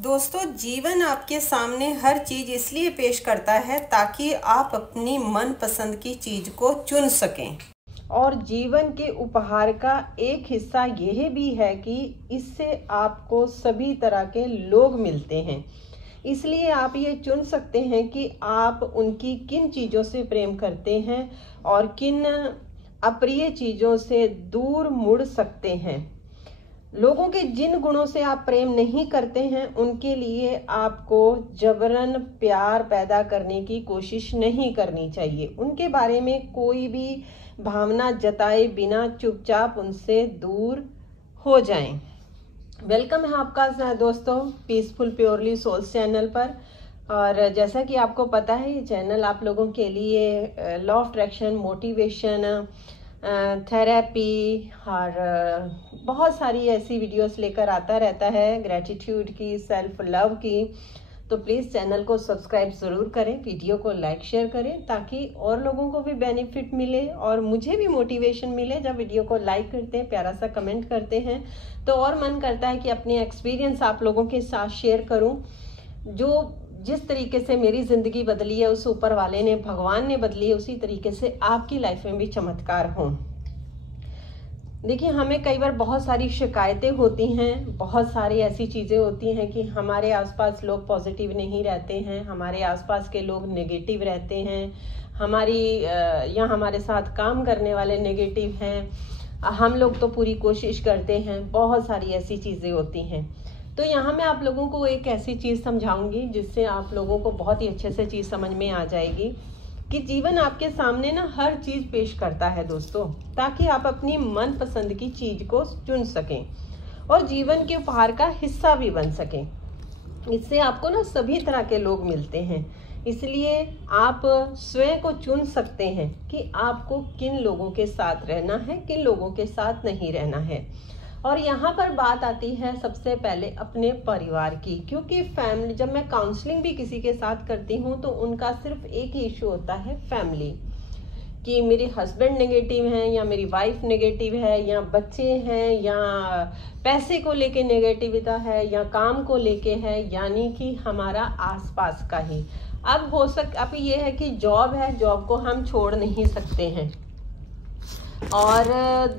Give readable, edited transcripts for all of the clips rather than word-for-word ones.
दोस्तों, जीवन आपके सामने हर चीज़ इसलिए पेश करता है ताकि आप अपनी मनपसंद की चीज़ को चुन सकें। और जीवन के उपहार का एक हिस्सा यह भी है कि इससे आपको सभी तरह के लोग मिलते हैं। इसलिए आप ये चुन सकते हैं कि आप उनकी किन चीज़ों से प्रेम करते हैं और किन अप्रिय चीज़ों से दूर मुड़ सकते हैं। लोगों के जिन गुणों से आप प्रेम नहीं करते हैं उनके लिए आपको जबरन प्यार पैदा करने की कोशिश नहीं करनी चाहिए। उनके बारे में कोई भी भावना जताए बिना चुपचाप उनसे दूर हो जाएं। वेलकम है आपका दोस्तों पीसफुल प्योरली सोल्स चैनल पर। और जैसा कि आपको पता है ये चैनल आप लोगों के लिए law of attraction, motivation, therapy और बहुत सारी ऐसी वीडियोस लेकर आता रहता है, ग्रेटिट्यूड की, सेल्फ लव की। तो प्लीज़ चैनल को सब्सक्राइब ज़रूर करें, वीडियो को लाइक शेयर करें ताकि और लोगों को भी बेनिफिट मिले और मुझे भी मोटिवेशन मिले। जब वीडियो को लाइक करते हैं, प्यारा सा कमेंट करते हैं तो और मन करता है कि अपनी एक्सपीरियंस आप लोगों के साथ शेयर करूं। जिस तरीके से मेरी ज़िंदगी बदली है, उस ऊपर वाले ने, भगवान ने बदली है, उसी तरीके से आपकी लाइफ में भी चमत्कार हों। देखिए, हमें कई बार बहुत सारी शिकायतें होती हैं, बहुत सारी ऐसी चीज़ें होती हैं कि हमारे आसपास लोग पॉजिटिव नहीं रहते हैं, हमारे आसपास के लोग नेगेटिव रहते हैं, या हमारे साथ काम करने वाले नेगेटिव हैं, हम लोग तो पूरी कोशिश करते हैं, बहुत सारी ऐसी चीज़ें होती हैं। तो यहाँ मैं आप लोगों को एक ऐसी चीज़ समझाऊंगी जिससे आप लोगों को बहुत ही अच्छे से चीज़ समझ में आ जाएगी कि जीवन आपके सामने ना हर चीज़ पेश करता है दोस्तों, ताकि आप अपनी मनपसंद की चीज़ को चुन सकें और जीवन के उपहार का हिस्सा भी बन सकें। इससे आपको ना सभी तरह के लोग मिलते हैं, इसलिए आप स्वयं को चुन सकते हैं कि आपको किन लोगों के साथ रहना है, किन लोगों के साथ नहीं रहना है। और यहाँ पर बात आती है सबसे पहले अपने परिवार की, क्योंकि फैमिली, जब मैं काउंसलिंग भी किसी के साथ करती हूँ तो उनका सिर्फ एक ही इशू होता है, फैमिली, कि मेरे हस्बैंड नेगेटिव हैं या मेरी वाइफ नेगेटिव है या बच्चे हैं या पैसे को लेके नेगेटिविटी है या काम को लेके है, यानी कि हमारा आसपास का ही। अब ये है कि जॉब है, जॉब को हम छोड़ नहीं सकते हैं। और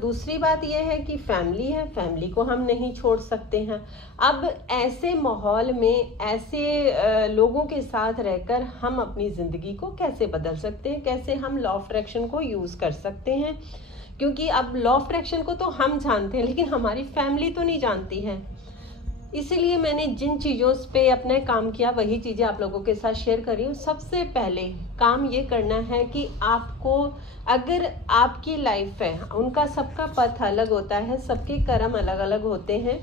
दूसरी बात यह है कि फैमिली है, फैमिली को हम नहीं छोड़ सकते हैं। अब ऐसे माहौल में ऐसे लोगों के साथ रहकर हम अपनी ज़िंदगी को कैसे बदल सकते हैं, कैसे हम लॉ ऑफ अट्रैक्शन को यूज़ कर सकते हैं, क्योंकि अब लॉ ऑफ अट्रैक्शन को तो हम जानते हैं लेकिन हमारी फैमिली तो नहीं जानती है। इसीलिए मैंने जिन चीज़ों पे अपने काम किया वही चीज़ें आप लोगों के साथ शेयर कर रही हूँ। सबसे पहले काम ये करना है कि आपको, अगर आपकी लाइफ है, उनका सबका पथ अलग होता है, सबके कर्म अलग अलग होते हैं,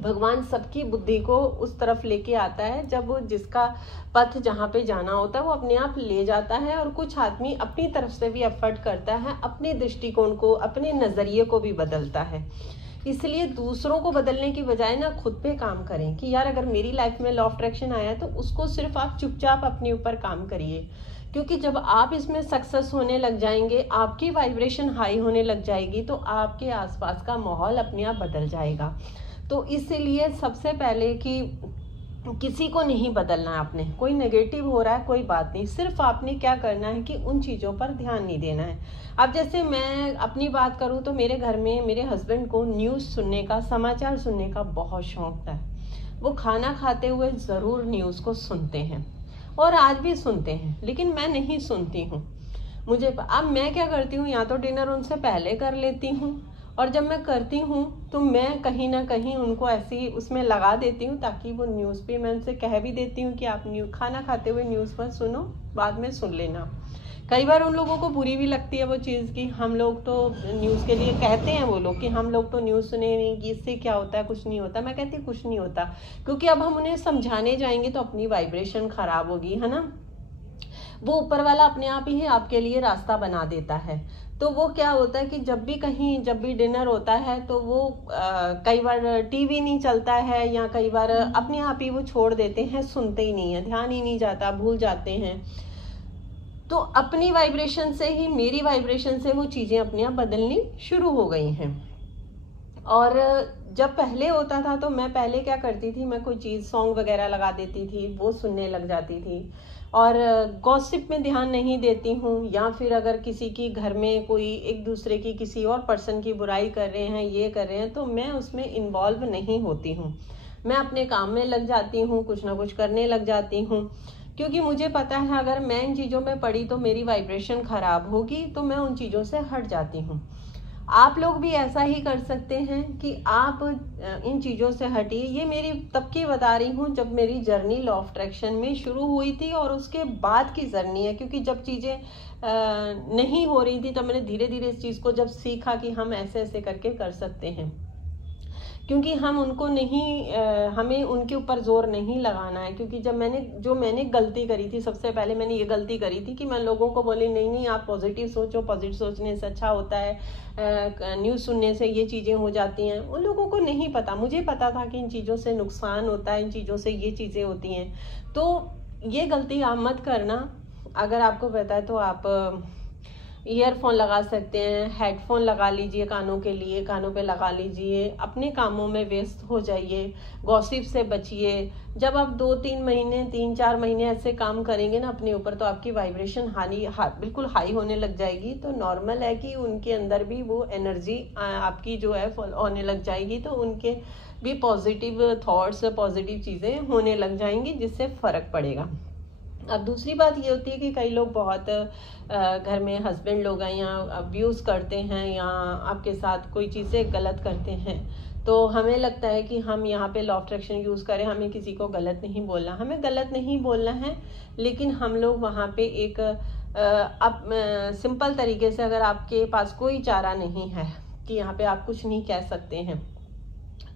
भगवान सबकी बुद्धि को उस तरफ लेके आता है, जब वो जिसका पथ जहाँ पे जाना होता है वो अपने आप ले जाता है। और कुछ आदमी अपनी तरफ से भी एफर्ट करता है, अपने दृष्टिकोण को, अपने नज़रिए को भी बदलता है। इसलिए दूसरों को बदलने की बजाय ना खुद पे काम करें कि यार अगर मेरी लाइफ में लॉ ऑफ अट्रैक्शन आया है तो उसको सिर्फ आप चुपचाप अपने ऊपर काम करिए, क्योंकि जब आप इसमें सक्सेस होने लग जाएंगे, आपकी वाइब्रेशन हाई होने लग जाएगी, तो आपके आसपास का माहौल अपने आप बदल जाएगा। तो इसीलिए सबसे पहले कि किसी को नहीं बदलना है आपने, कोई नेगेटिव हो रहा है कोई बात नहीं, सिर्फ आपने क्या करना है कि उन चीज़ों पर ध्यान नहीं देना है। अब जैसे मैं अपनी बात करूं तो मेरे घर में मेरे हस्बैंड को न्यूज़ सुनने का, समाचार सुनने का बहुत शौक था। वो खाना खाते हुए ज़रूर न्यूज़ को सुनते हैं और आज भी सुनते हैं, लेकिन मैं नहीं सुनती हूँ। अब मैं क्या करती हूँ, या तो डिनर उनसे पहले कर लेती हूँ, और जब मैं करती हूँ तो मैं कहीं ना कहीं उनको ऐसी उसमें लगा देती हूँ ताकि वो न्यूज़ पे, मैं उनसे कह भी देती हूँ कि आप खाना खाते हुए न्यूज़ पर सुनो, बाद में सुन लेना। कई बार उन लोगों को बुरी भी लगती है वो चीज़ कि हम लोग तो न्यूज़ के लिए कहते हैं, वो लोग कि हम लोग तो न्यूज़ सुने नहीं कि इससे क्या होता है, कुछ नहीं होता। मैं कहती कुछ नहीं होता, क्योंकि अब हम उन्हें समझाने जाएंगे तो अपनी वाइब्रेशन खराब होगी, है ना। वो ऊपर वाला अपने आप ही आपके लिए रास्ता बना देता है। तो वो क्या होता है कि जब भी डिनर होता है तो वो कई बार टीवी नहीं चलता है, या कई बार अपने आप ही वो छोड़ देते हैं, सुनते ही नहीं है, ध्यान ही नहीं जाता, भूल जाते हैं। तो अपनी वाइब्रेशन से ही, मेरी वाइब्रेशन से वो चीज़ें अपने आप बदलनी शुरू हो गई हैं। और जब पहले होता था तो मैं पहले क्या करती थी, मैं कोई चीज़ सॉन्ग वगैरह लगा देती थी, वो सुनने लग जाती थी और गॉसिप में ध्यान नहीं देती हूँ। या फिर अगर किसी की घर में कोई एक दूसरे की किसी और पर्सन की बुराई कर रहे हैं, ये कर रहे हैं, तो मैं उसमें इन्वॉल्व नहीं होती हूँ। मैं अपने काम में लग जाती हूँ, कुछ ना कुछ करने लग जाती हूँ, क्योंकि मुझे पता है अगर मैं इन चीज़ों में पड़ी तो मेरी वाइब्रेशन खराब होगी, तो मैं उन चीज़ों से हट जाती हूँ। आप लोग भी ऐसा ही कर सकते हैं कि आप इन चीज़ों से हटिए। ये मेरी तब की बता रही हूँ जब मेरी जर्नी लॉ ऑफ अट्रैक्शन में शुरू हुई थी और उसके बाद की जर्नी है, क्योंकि जब चीज़ें नहीं हो रही थी तब मैंने धीरे धीरे इस चीज़ को जब सीखा कि हम ऐसे ऐसे करके कर सकते हैं, क्योंकि हम उनको नहीं हमें उनके ऊपर जोर नहीं लगाना है। क्योंकि जब मैंने गलती करी थी, सबसे पहले मैंने ये गलती करी थी कि मैं लोगों को बोली नहीं नहीं आप पॉजिटिव सोचो, पॉजिटिव सोचने से अच्छा होता है, न्यूज़ सुनने से ये चीज़ें हो जाती हैं। उन लोगों को नहीं पता, मुझे पता था कि इन चीज़ों से नुकसान होता है, इन चीज़ों से ये चीज़ें होती हैं। तो ये गलती आप मत करना। अगर आपको पता है तो आप ईयरफोन लगा सकते हैं, हेडफोन लगा लीजिए कानों के लिए, कानों पे लगा लीजिए, अपने कामों में व्यस्त हो जाइए, गॉसिप से बचिए। जब आप 2-3 महीने 3-4 महीने ऐसे काम करेंगे ना अपने ऊपर, तो आपकी वाइब्रेशन बिल्कुल हाई होने लग जाएगी। तो नॉर्मल है कि उनके अंदर भी वो एनर्जी आपकी जो है होने लग जाएगी, तो उनके भी पॉजिटिव थॉट्स, पॉजिटिव चीज़ें होने लग जाएंगी, जिससे फ़र्क पड़ेगा। अब दूसरी बात ये होती है कि कई लोग बहुत घर में हस्बैंड लोग हैं या अब्यूज़ करते हैं या आपके साथ कोई चीज़ें गलत करते हैं, तो हमें लगता है कि हम यहाँ पे लॉ ऑफ अट्रैक्शन यूज़ करें, हमें किसी को गलत नहीं बोलना। हमें गलत नहीं बोलना है, लेकिन हम लोग वहाँ पे एक सिंपल तरीके से, अगर आपके पास कोई चारा नहीं है कि यहाँ पे आप कुछ नहीं कह सकते हैं,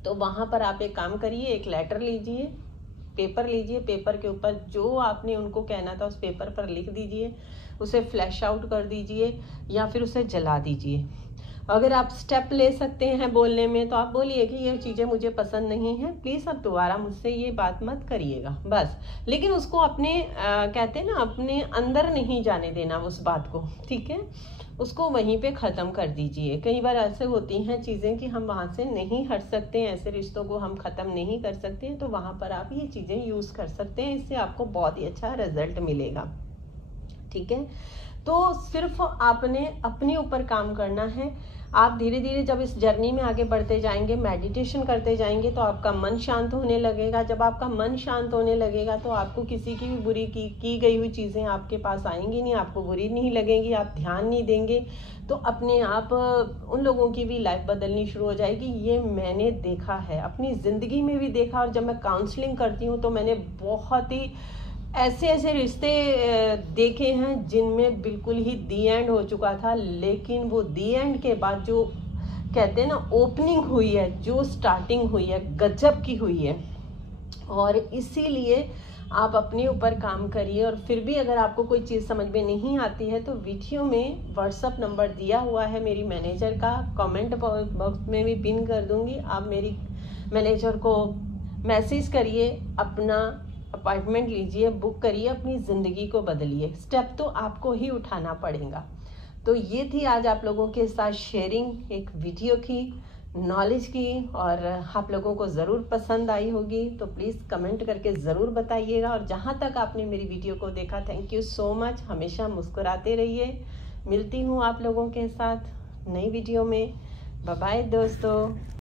तो वहाँ पर आप एक काम करिए, एक लेटर लीजिए, पेपर लीजिए, पेपर के ऊपर जो आपने उनको कहना था उस पेपर पर लिख दीजिए, उसे फ्लैश आउट कर दीजिए या फिर उसे जला दीजिए। अगर आप स्टेप ले सकते हैं बोलने में, तो आप बोलिए कि ये चीज़ें मुझे पसंद नहीं है, प्लीज़ अब दोबारा मुझसे ये बात मत करिएगा, बस। लेकिन उसको अपने कहते हैं ना, अपने अंदर नहीं जाने देना उस बात को, ठीक है, उसको वहीं पे ख़त्म कर दीजिए। कई बार ऐसे होती हैं चीज़ें कि हम वहाँ से नहीं हट सकते हैं, ऐसे रिश्तों को हम ख़त्म नहीं कर सकते हैं, तो वहाँ पर आप ये चीज़ें यूज़ कर सकते हैं, इससे आपको बहुत ही अच्छा रिजल्ट मिलेगा, ठीक है। तो सिर्फ आपने अपने ऊपर काम करना है। आप धीरे धीरे जब इस जर्नी में आगे बढ़ते जाएंगे, मेडिटेशन करते जाएंगे, तो आपका मन शांत होने लगेगा। जब आपका मन शांत होने लगेगा तो आपको किसी की भी बुरी की गई हुई चीज़ें आपके पास आएंगी नहीं, आपको बुरी नहीं लगेंगी, आप ध्यान नहीं देंगे, तो अपने आप उन लोगों की भी लाइफ बदलनी शुरू हो जाएगी। ये मैंने देखा है, अपनी ज़िंदगी में भी देखा, और जब मैं काउंसलिंग करती हूँ तो मैंने बहुत ही ऐसे ऐसे रिश्ते देखे हैं जिनमें बिल्कुल ही दी एंड हो चुका था, लेकिन वो दी एंड के बाद जो कहते हैं ना ओपनिंग हुई है, जो स्टार्टिंग हुई है, गजब की हुई है। और इसीलिए आप अपने ऊपर काम करिए। और फिर भी अगर आपको कोई चीज़ समझ में नहीं आती है तो वीडियो में व्हाट्सअप नंबर दिया हुआ है मेरी मैनेजर का, कमेंट बॉक्स में भी पिन कर दूंगी। आप मेरी मैनेजर को मैसेज करिए, अपना अपॉइंटमेंट लीजिए, बुक करिए, अपनी ज़िंदगी को बदलिए। स्टेप तो आपको ही उठाना पड़ेगा। तो ये थी आज आप लोगों के साथ शेयरिंग एक वीडियो की, नॉलेज की, और आप लोगों को ज़रूर पसंद आई होगी। तो प्लीज़ कमेंट करके ज़रूर बताइएगा। और जहाँ तक आपने मेरी वीडियो को देखा, थैंक यू सो मच। हमेशा मुस्कुराते रहिए। मिलती हूँ आप लोगों के साथ नई वीडियो में। बाय बाय दोस्तों।